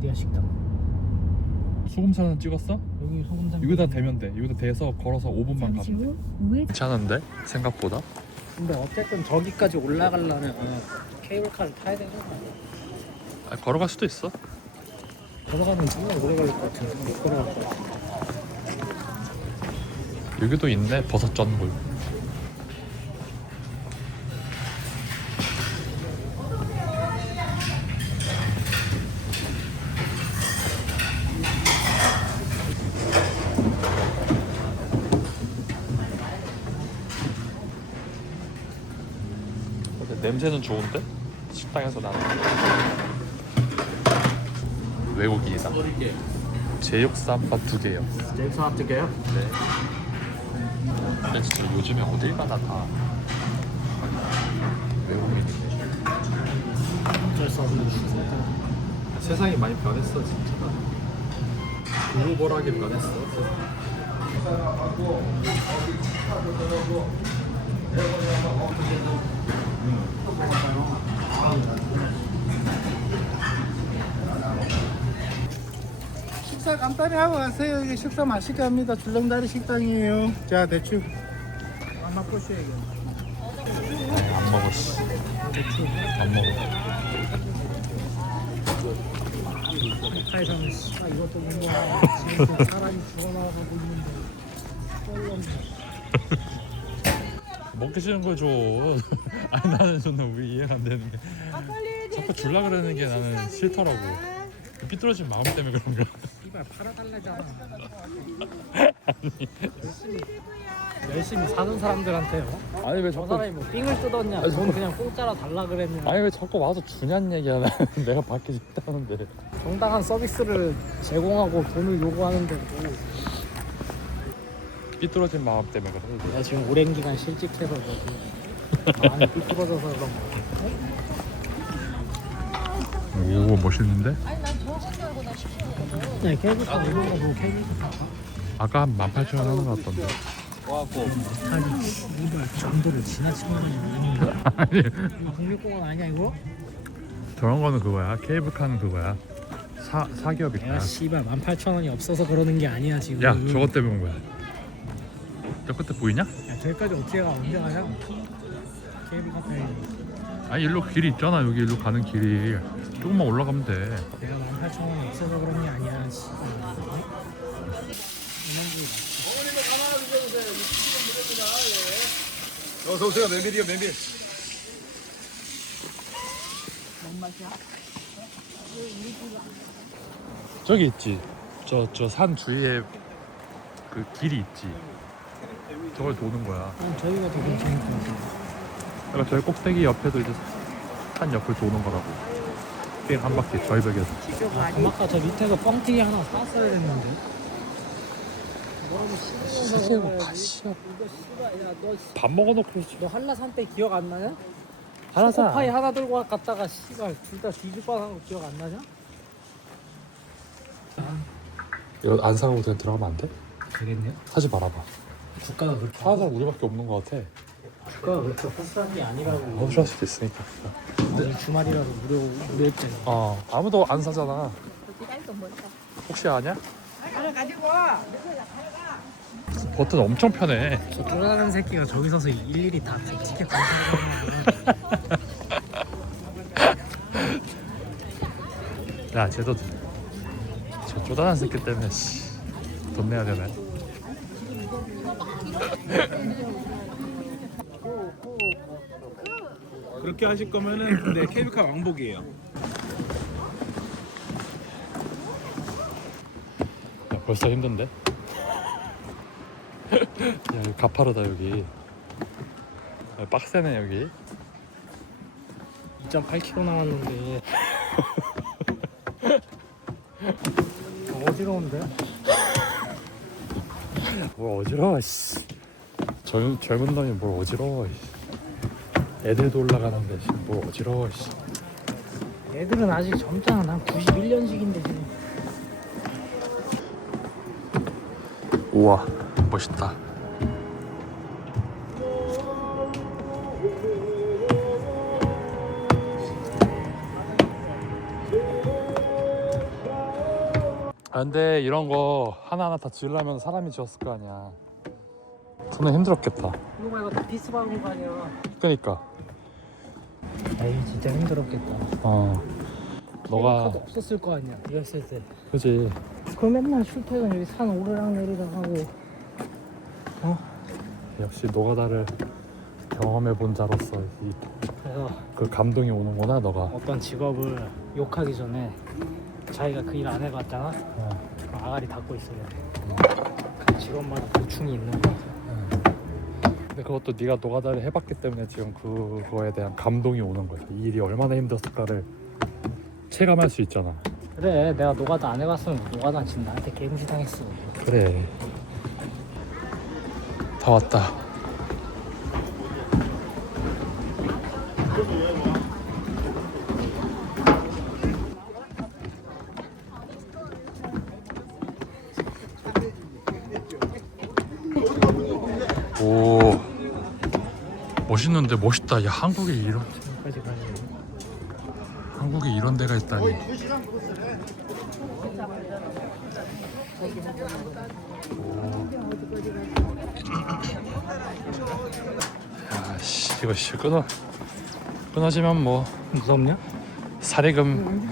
어디야 식당? 소금산은 찍었어? 여기 소금산. 여기다 대면 돼. 여기다 대서 걸어서 5분만 가면 돼. 괜찮은데? 생각보다? 근데 어쨌든 저기까지 올라가려면 케이블카를 타야 되잖아. 아, 걸어갈 수도 있어. 걸어가면 정말 오래 걸릴 것 같은데 못 걸어갈 것 같아. 여기도 있네. 버섯 전골. 냄새는 좋은데? 식당에서 나는 외국인이다. 제육쌈밥 2개요. 제육삼 2개요? 네. 근데 진짜 요즘에 어딜 가나 다 외국인이네. 어쩔 수 없는 추세다. 세상이 많이 변했어 진짜. 우울하게 변했어. 식사 간단히 하고 가세요. 여기 식사 맛있게 합니다. 줄넘다리 식당이에요. 자, 대충 안 맛보셔야겠네. 안 먹었어. 안 먹어. 회사에서는 씨발 이것도 못 먹어. 지금 사람이 죽어나가고 있는데 썰렁. 먹기 싫은 걸 줘. 아니 나는 저는 왜 이해가 안 되는 게 자꾸 줄라 그러는 게 나는 싫더라고. 삐뚤어진 마음 때문에 그런가. 씨발 팔아달라잖아. 열심히 사는 사람들한테요. 아니 왜 저 자꾸 사람이 뭐 삥을 뜯었냐? 아니, 돈 그냥 공짜로 달라 그랬냐? 아니 왜 자꾸 와서 주냐는 얘기야. 나는 내가 받기 싫다는데. 정당한 서비스를 제공하고 돈을 요구하는데 뭐. 삐뚤어진 마음 때문에 그래. 내가 지금 오랜 기간 실직해서 저기 마음이 삐뚤어져서 그런 거. 오 멋있는데? 네, 케이블카 이런 거 보고 케이블카 아까 한 18,000원 하는 거 같던데. 아니 씨발 정도를 지나치고 있는 아니 이거 국립공원 아니야 이거? 저런 거는 그거야. 케이블카는 그거야. 사기업이 내가 거야. 씨발 18,000원이 없어서 그러는 게 아니야 지금. 야 저것 때문에 온 거야. 저 끝에 보이냐? 야 저기까지 어떻게 가? 언제 가냐? 케이블카 타야 아니 일로 길이 있잖아. 여기 일로 가는 길이 조금만 올라가면 돼. 내가 18,000원이 없어서 그런 게 아니야 씨발. 어서 오세요. 메밀이요, 메밀. 저기 있지. 저 산 주위에 그 길이 있지. 저걸 도는 거야. 저희가 더 괜찮을 것 같아. 그러니까 저희 꼭대기 옆에도 이제 산 옆을 도는 거라고. 빙 한 바퀴 절벽에서. 아까 저 밑에서 뻥튀기 하나 쌌어야 했는데. 뭐라고 사세요, 가시오. 이거 씨발 야너 밥 먹어놓고 너 한라산 때 기억 안 나냐? 한라산 초코파이 하나 들고 갔다가 씨발 둘 다 뒤질 뻔한 거 기억 안 나냐? 이거 안 사고 그냥 들어가면 안 돼? 되겠네요. 사지 말아봐. 국가가 그렇게 사는 사람 우리밖에 없는 것 같아. 국가가 그렇게 허술한 게 아니라고. 허술할 수도 있으니까. 오늘 주말이라도 무료했잖아. 아무도 안 사잖아. 혹시 아냐? 버튼 엄청 편해. 저 쪼다는 새끼가 저기 서서 일일이 다 티켓 검사하는 야, 쟤도 저 쪼다난 새끼 때문에 돈 내야 되네. 그렇게 하실 거면은 근데 케이블카 왕복이에요. 야, 벌써 힘든데? 야, 여기 가파르다 여기. 야, 빡세네 여기. 2.8km 남았는데 어지러운데? 뭘 어지러워 씨. 젊은 놈이 뭘 어지러워 씨. 애들도 올라가는데 씨. 뭘 어지러워 씨. 애들은 아직 젊잖아. 난 91년식인데 지금. 우와 멋있다. 아, 근데 이런 거 하나하나 다 지으려면 사람이 지었을 거 아니야. 존나 힘들었겠다. 이거 말고 다 피스 박은 거 아니야. 그니까 에이 진짜 힘들었겠다. 너가 카드 없었을 거 아니야. 이랬을 때. 그지. 그럼 맨날 출퇴근 여기 산 오르락 내리락 하고. 역시 노가다를 경험해 본 자로서 그래서 그 감동이 오는구나 너가. 어떤 직업을 욕하기 전에 자기가 그 일 안 해봤잖아. 그럼 아가리 닫고 있어야 돼. 그 직업마다 고충이 있는 거야. 근데 그것도 네가 노가다를 해봤기 때문에 지금 그거에 대한 감동이 오는 거야. 이 일이 얼마나 힘들었을까를 체감할 수 있잖아. 그래 내가 노가다 안 해봤으면 노가다 지금 나한테 개무시 당했어. 그래. 다 왔다. 오, 멋있는데 멋있다. 야, 한국에 지금까지 가야 돼. 한국에 이런 데가 있다니. 아씨, 이거 씨 끊어지면 뭐 무섭냐? 사례금.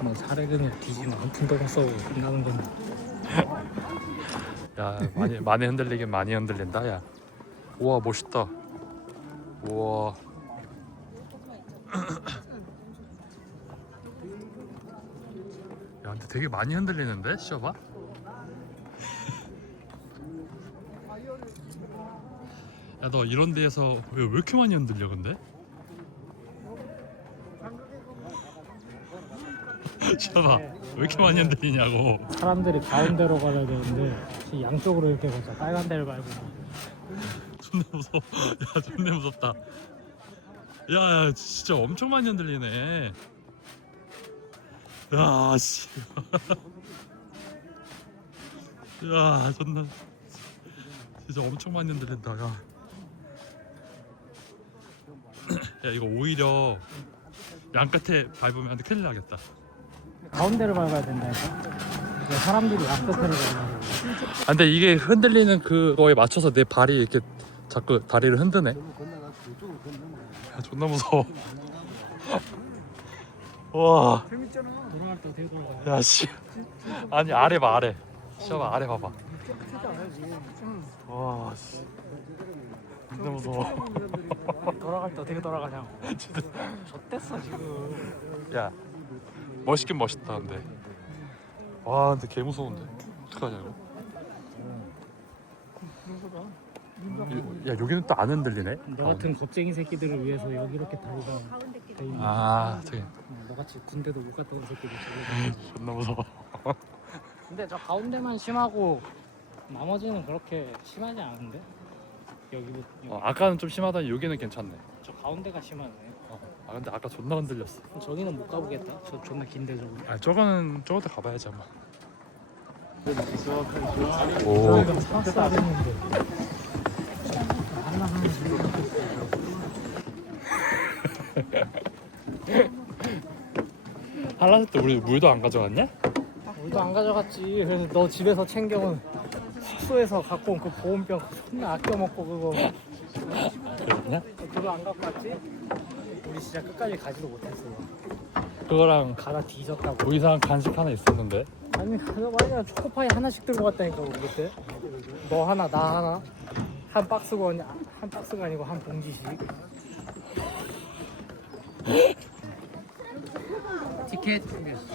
뭐 사례금이 뒤지면 한 푼도 못 써고 끝나는 건데. 야, 많이 흔들리긴 많이 흔들린다. 야, 우와 멋있다. 우와. 야, 근데 되게 많이 흔들리는데? 씌워봐. 야, 너 이런 데에서 왜 이렇게 많이 흔들려 근데? 씌워봐. 왜 이렇게 많이 흔들리냐고. 사람들이 가운데로 가야 되는데 양쪽으로 이렇게 가자. 빨간 데를 밟고. 존나 무서워. 야, 존나 무섭다. 야, 진짜 엄청 많이 흔들리네. 야, 씨. 야, 존나 진짜 엄청 많이 흔들린다. 야, 야, 이거 오히려 양 끝에 밟으면 큰일 나겠다. 가운데를 밟아야 된다니까. 이게 사람들이 양끝으로 가려고. 아, 근데 이게 흔들리는 그거에 맞춰서 내 발이 이렇게 자꾸 다리를 흔드네. 야, 존나 무서워. 와. 돌아갈 때 어떻게 돌아가냐? 야, 씨. 아니, 아래 봐, 아래. 시험아, 아래 봐봐. 와, 씨. 진짜 무서워. 돌아갈 때 어떻게 돌아가냐고. 좆됐어 지금. 야, 멋있긴 멋있다, 근데. 와, 근데 개 무서운데. 어떡하냐, 이거. 야, 여기는 또 안 흔들리네? 너 같은 겁쟁이 새끼들을 위해서 여기 이렇게 다리가 돼 있는. 아, 저기. 너같이 군대도 못 갔다 온 새끼들. 존나 무서워. 근데 저 가운데만 심하고 나머지는 그렇게 심하지 않은데? 여기부터 아까는 좀 심하더니 여기는 괜찮네. 저 가운데가 심하네. 아, 근데 아까 존나 흔들렸어. 저기는 못 가보겠다. 저 존나 긴데 저거. 아, 저것도 가봐야지 아마. 오. 저희가 샀어야 됐는데. 한라산 때 우리 물도 안 가져갔냐? 물도 안 가져갔지. 그래서 너 집에서 챙겨온 숙소에서 갖고 온 그 보온병 존나 아껴 먹고 그거 그랬냐? 그거 안 갖고 왔지? 우리 진짜 끝까지 가지도 못했어. 그거랑 가다 뒤졌다고. 뭐 이상한 간식 하나 있었는데. 아니 그거 말이야. 초코파이 하나씩 들고 갔다니까 우리 그때. 너 하나 나 하나 한 박스가 아니고 한 봉지씩. 티켓 준비했어.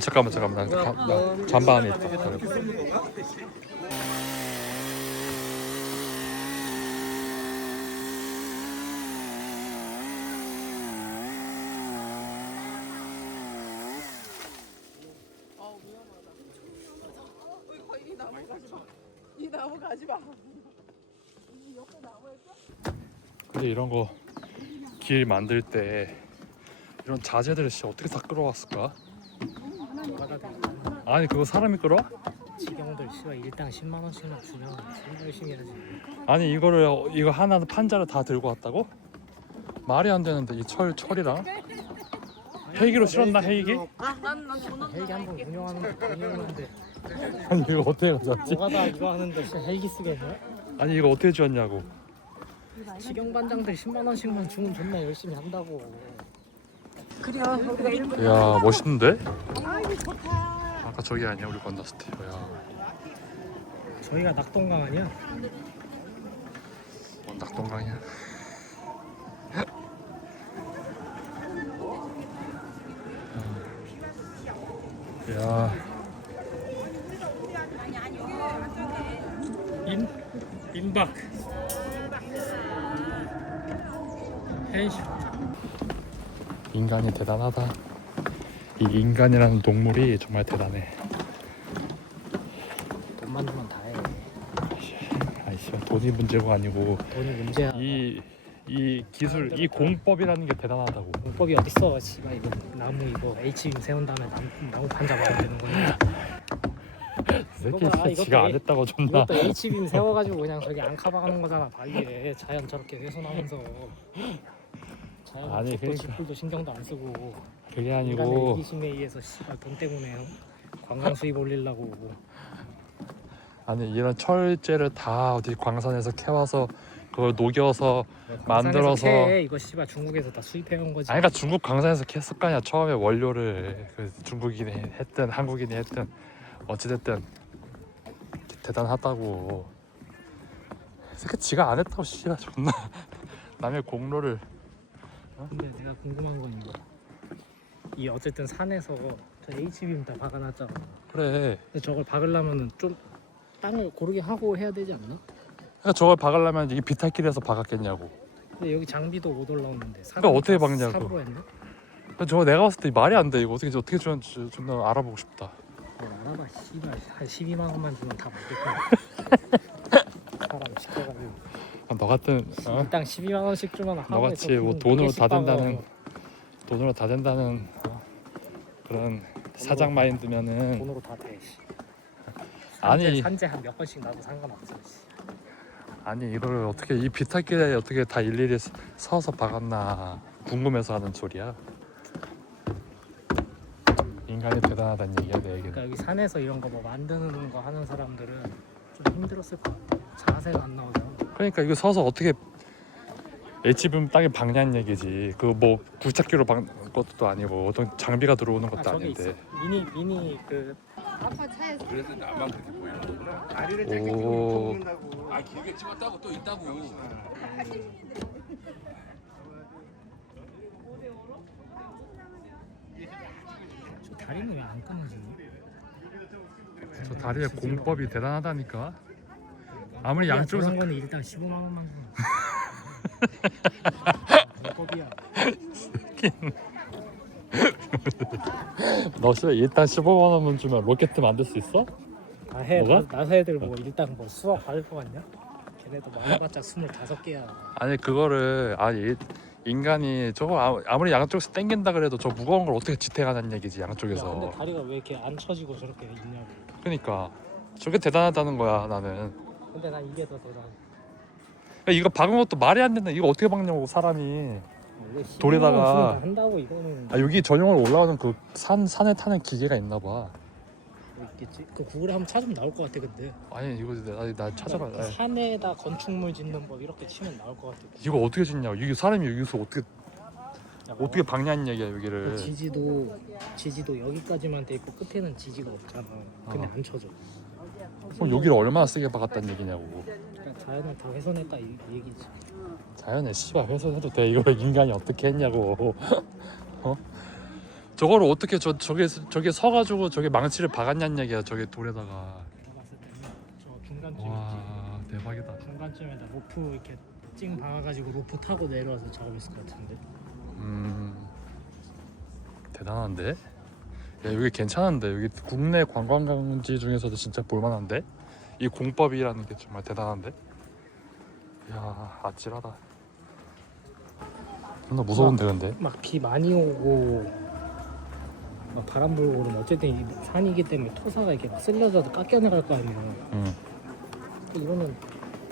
잠깐만. 잠깐만. 나 잠바 안에 있다. 이 나무 가지 마. 근데 이런 거 길 만들 때 이런 자재들을 진짜 어떻게 다 끌어왔을까? 아니, 그거 사람이 끌어? 지경들 씨발 일당 10만 원씩만 주면 정말 열심히 하지. 아니, 이거 하나 판자를 다 들고 왔다고? 말이 안 되는데 이 철이랑. 헬기로 실었나 헬기? 난 전원 헬기 한번 운영하는데 아니 이거 어떻게 가져왔지? 뭐가 다 이거 하는데 진짜 헬기 쓰겠냐? 아니 이거 어떻게 지었냐고. 직영반장들 10만 원씩만 주면 존나 열심히 한다고. 그래요. 우리가 일본 야 멋있는데? 아이고 좋다. 아까 저기 아니야 우리 건너스 때. 야 저희가 낙동강 아니야? 낙동강이야. 야 임박 펜션. 인간이 대단하다. 이 인간이라는 동물이 정말 대단해. 돈만 주면 다해. 아이씨 돈이 문제가 아니고 돈이 문제야. 이 기술 이 공법이라는 게 대단하다고. 공법이 어딨어? 씨발 이거 나무 이거 H빔 세운 다음에 나무판 잡아야 되는 거야. 이 새끼 이거 봐, 진짜 지가 안 했다고 존나. 이것도 H빔 세워가지고 그냥 저기 앙카 박는 거잖아. 바위에 자연 저렇게 훼손하면서. 자연 아니, 도 그러니까. 짓불도 신경도 안 쓰고. 그게 인간의 아니고 이기심에 의해서 씨발 돈 때문에요. 관광 수입 올리려고. 아니 이런 철제를 다 어디 광산에서 캐와서 그걸 녹여서 만들어서. 캐, 이거 씨발 중국에서 다 수입해온 거지. 아니 그러니까 중국 광산에서 캤을 거 아니야 처음에 원료를. 그 중국인이 했든 한국인이 했든 어찌됐든 대단하다고. 그 지가 안 했다고 씨발 존나 남의 공로를. 근데 내가 궁금한 건 이거. 이 어쨌든 산에서 저 H빔 다 박아놨잖아. 그래. 근데 저걸 박으려면은 좀 땅을 고르게 하고 해야 되지 않나? 그러니까 저걸 박으려면 이게 비탈길에서 박았겠냐고. 근데 여기 장비도 못 올라오는데. 그러니까 어떻게 박냐고. 삽으로 했나? 저거 내가 봤을 때 말이 안 돼. 이거 어떻게 주는지 존나 알아보고 싶다. 알아봐 씨발 한 12만 원만 주면 다 먹겠다. 사람 시켜가지고 너 같은 일당 12만 원씩 주면 하루에 너같이 뭐 돈으로 다 된다는 그런 사장 마인드면은 돈으로 다 돼. 씨. 아니 산재 한 몇 번씩 나도 상관없어. 씨. 아니 이걸 어떻게 이 비탈길에 어떻게 다 일일이 서서 박았나 궁금해서 하는 소리야. 인간이 대단하다는 얘기야 내 얘기는. 그러니까 여기 산에서 이런 거 뭐 만드는 거 하는 사람들은 좀 힘들었을 것 같아. 자세가 안 나오잖아. 그러니까 이거 서서 어떻게 H빔 땅에 박냐는 얘기지. 그 뭐 굴착기로 박는 것도 아니고 어떤 장비가 들어오는 것도 저기 아닌데. 있어. 미니 그 아빠 차에서 그래서 나만 그렇게 보이는 거구나. 다리를 짧게 오. 찍는다고. 아 길게 찍었다고 또 있다고. 저 다리는 왜 안 끊어지니? 저 다리의 공법이 대단하다니까. 아무리 양쪽에서 저런 거는 일단 15만 원만 줘. 법이야. 너 일단 15만 원만 주면 로켓 만들 수 있어? 뭐가? 나사 애들 뭐 일단 뭐 수학 받을 거 같냐? 걔네도 뭐 해봤자 25개야. 아니 그거를 인간이 저거 아무리 양쪽에서 당긴다 그래도 저 무거운 걸 어떻게 지탱하는 얘기지 근데 양쪽에서. 다리가 왜 이렇게 안 처지고 저렇게 있냐고. 그러니까 저게 대단하다는 거야 나는. 근데 난 이게 더 대단해. 야, 이거 박은 것도 말이 안 된다. 이거 어떻게 박냐고 사람이. 돌에다가- 한다고 이거는 아 여기 전용으로 올라오는 그 산에 타는 기계가 있나 봐. 뭐 있겠지. 그 구글에 한번 찾으면 나올 것 같아. 근데 아니 이거 나 찾아봐. 그 산에다 건축물 짓는 법 이렇게 치면 나올 것 같아. 이거 어떻게 짓냐고. 이게 사람이 여기서 어떻게 야, 어떻게 박냐는 얘기야 그 여기를. 지지도 여기까지만 돼 있고 끝에는 지지가 없잖아. 근데 안 쳐져. 그럼 여기를 얼마나 세게 박았다는 얘기냐고. 그러니까 자연을 다 훼손했다 이 얘기지. 자연에 씨발 훼손해도 돼. 이걸 인간이 어떻게 했냐고. 어? 저거를 어떻게 저게 서가지고 저게 망치를 박았냐는 얘기야. 저게 돌에다가. 내가 봤을 때는 저 중간쯤 와 대박이다. 중간쯤에다 로프 이렇게 찡 박아가지고 로프 타고 내려와서 작업했을 것 같은데. 대단한데? 야 여기 괜찮은데. 여기 국내 관광지 중에서도 진짜 볼만한데? 이 공법이라는 게 정말 대단한데? 야 아찔하다. 나 무서운데 근데? 막 비 많이 오고 막 바람 불고 그러면 어쨌든 이 산이기 때문에 토사가 이렇게 막 쓸려져도 깎여나갈 거 아니야. 응. 이거는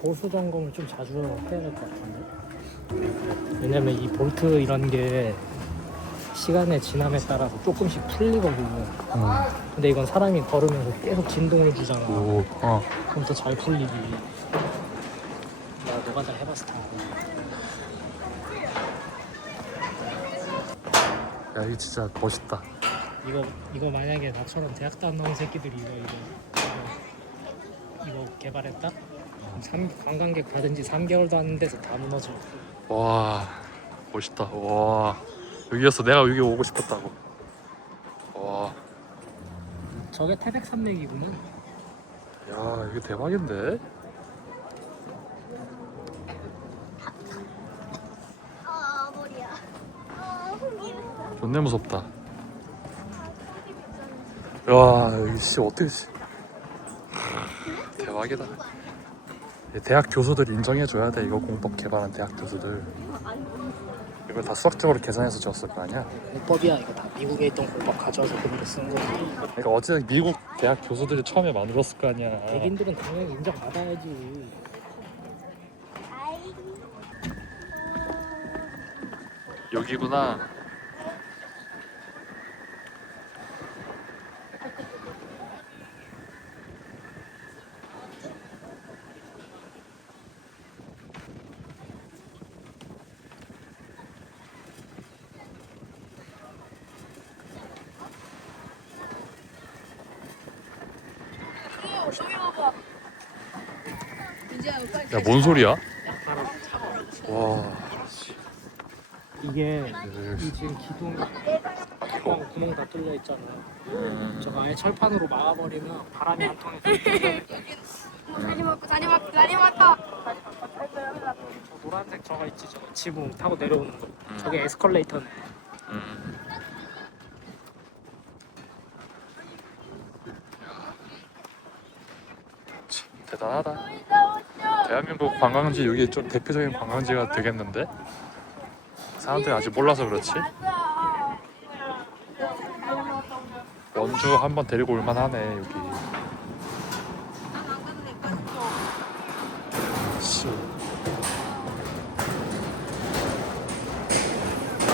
보수 점검을 좀 자주 해야 될 것 같은데. 왜냐면 이 볼트 이런 게 시간의 지남에 따라서 조금씩 풀리거든. 근데 이건 사람이 걸으면서 계속 진동을 주잖아. 오, 어. 그럼 더 잘 풀리지. 나 너가 잘 해봤을 텐데. 야, 이거 진짜 멋있다. 이거 만약에 나처럼 대학도 안 나온 새끼들이 이거 개발했다? 그럼 관광객 받은 지 3개월도 안 된 데서 다 무너져. 와, 멋있다. 와, 여기였어. 내가 여기 오고 싶었다고. 와, 저게 태백산맥이구나. 야, 이거 대박인데? 머리야. 존내 무섭다. 와, 이거 씨 어떻게 씨. 대박이다. 대학 교수들 인정해줘야 돼. 이거 공법 개발한 대학 교수들. 이걸 다 수학적으로 계산해서 지었을 거 아니야? 공법이야. 이거 다 미국에 있던 공법 가져와서 그대로 쓴 거지. 그러니까 어쨌든 미국 대학 교수들이 처음에 만들었을 거 아니야. 백인들은 당연히 인정받아야지. 여기구나. 야, 뭔 소리야? 와, 이게 이 지금 기둥 구멍 다 뚫려 있잖아. 저거 아예 철판으로 막아버리면 바람이 안 통해서 다리 맞고. 저 노란색 저거 있지, 저거 지붕 타고 내려오는 거. 저게 에스컬레이터네. 대단하다. 대한민국 관광지 여기 좀 대표적인 관광지가 되겠는데? 사람들이 아직 몰라서 그렇지? 원주 한번 데리고 올만하네 여기. 씨.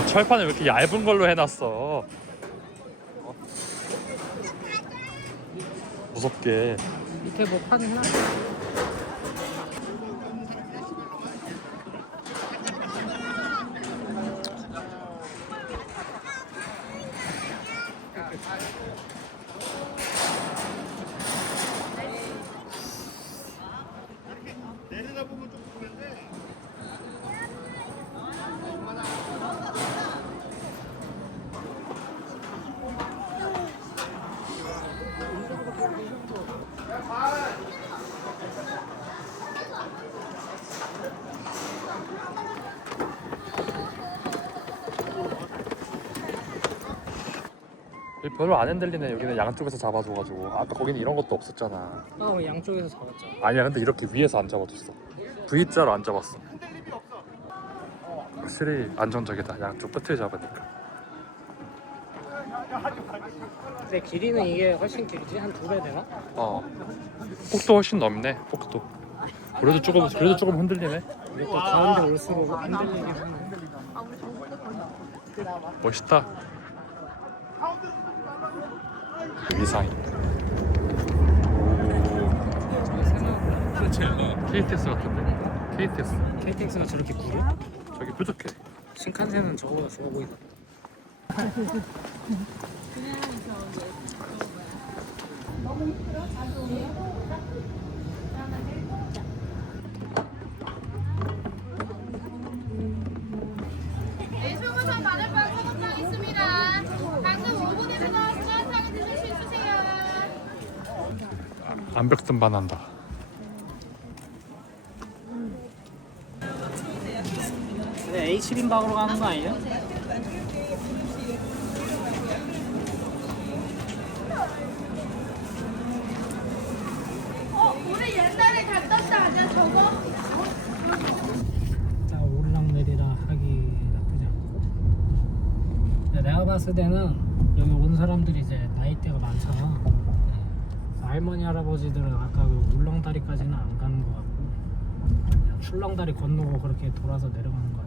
철판을 왜 이렇게 얇은 걸로 해놨어? 어? 무섭게. 밑에 뭐 판이 하나? 별로 안 흔들리네. 여기는 양쪽에서 잡아줘가지고. 아까 거기는 이런 것도 없었잖아. 왜 양쪽에서 잡았잖아. 아니야, 근데 이렇게 위에서 안 잡아줬어. V자로 안 잡았어. 확실히 안정적이다. 양쪽 끝을 잡으니까. 근데 길이는 이게 훨씬 길지? 한 2배 되나? 어. 폭도 훨씬 넓네. 폭도. 그래도 조금 흔들리네. 이것도 가운데 올수록 흔들리긴 하네. 멋있다. 위상이. KTX 같은데? KTX. KTX가 저렇게 구려? 저기 뾰족해. 신칸센은 저거보다 좋아 보이다. 네, 소금성 마늘빵 소금빵 있습니다. 방금 5분에 나와서 따뜻하게 드실 수 있으세요. 암벽 등반한다. 근데 H1박으로 가는 거 아니야? 우리 옛날에 갔던 데 아니야 저거? 딱 오르락내리락 하기 나쁘지 않고. 근데 내가 봤을 때는 여기 온 사람들이 이제 나이대가 많잖아. 할머니 할아버지들은 아까 그 울렁다리까지는 안 가는 것 같고 그냥 출렁다리 건너고 그렇게 돌아서 내려가는 것